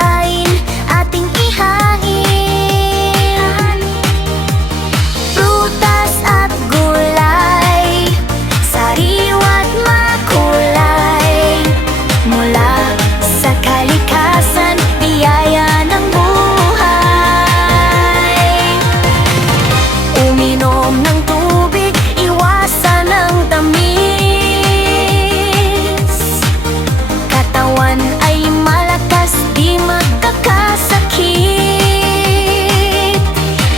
pagkain ating ihain. Prutas at gulay, sariwa't makulay, mula sa kalikasan, biyaya ng buhay. Uminom ng tubig, iwasan ang tamis. Katawan ay malakas, di magkakasakit.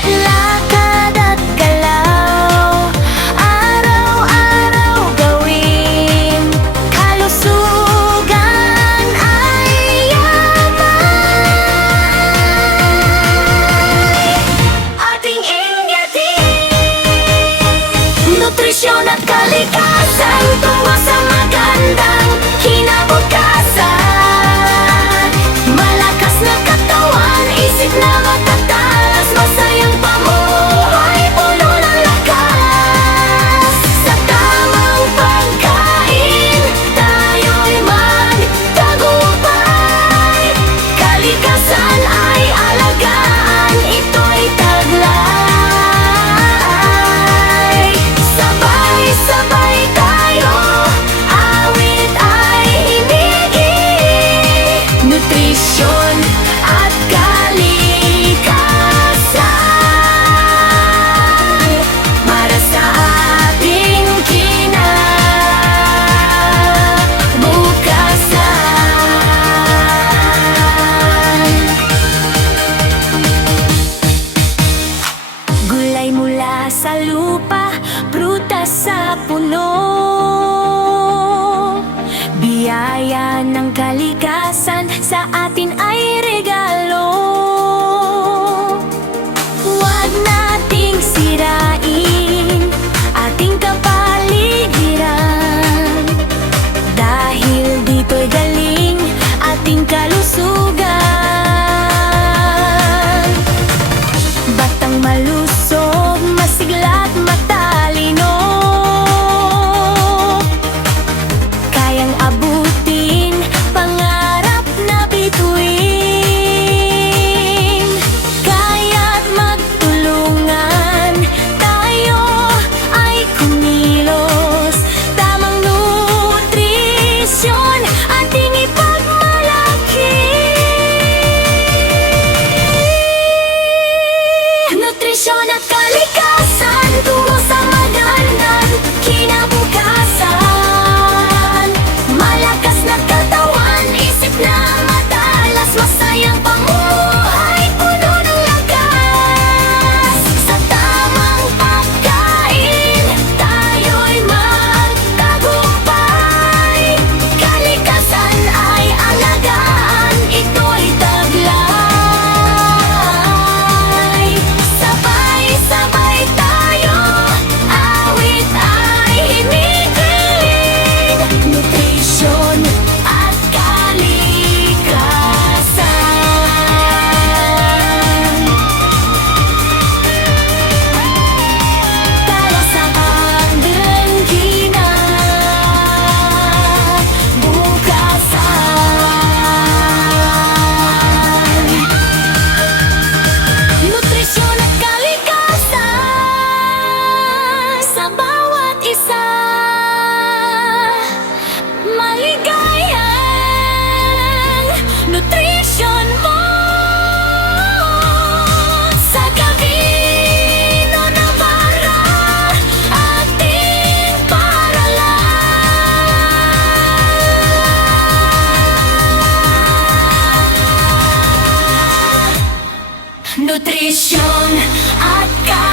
Lakad at galaw, araw-araw gawin. Kalusugan ay yaman. Ating ingyatin, nutrisyon at kalikasan, tungo sa magandang kinabukasan. Malakas na katawan, isip na matatalas, masayang pamuhay, puno ng lakas. Sa tamang pagkain, tayo'y magtagumpay. Kalikasan ay alagaan, ito'y taglay. Sabay-sabay tayo, awit ay hinigi. Nutrisyon at kalikasan, para sa ating kinabukasan. Gulay mula sa lupa, prutas sa puno, biyaya ng kalikasan sa atin ay regalo. Huwag nating sirain ating kapaligiran, dahil dito'y galing ating kalusugan. Batang malusog, masigla't matalino, kayang abutin pangarap na bituin. Kaya't magtulungan tayo ay kumilos, tamang nutrisyon ating ipagmalaki. Nutrisyon at kalikasan, tungo sa magandang kinabukasan. Malakas na katawan, isip na matalas, masayang pamuhay, puno ng lakas. Sa tamang pagkain, tayo'y magtagumpay. Kalikasan ay alagaan, ito'y taglay. Sabay-sabay tayo, awit ay hinihingin. Nutrisyon at kalikasan, talo sa ating kinabukasan. Nutrisyon at kalikasan, sa bawat isa maligayang nutrisyon mo. Sa Cavino Navarra, ating paaralan. Nutrisyon at kalikasan.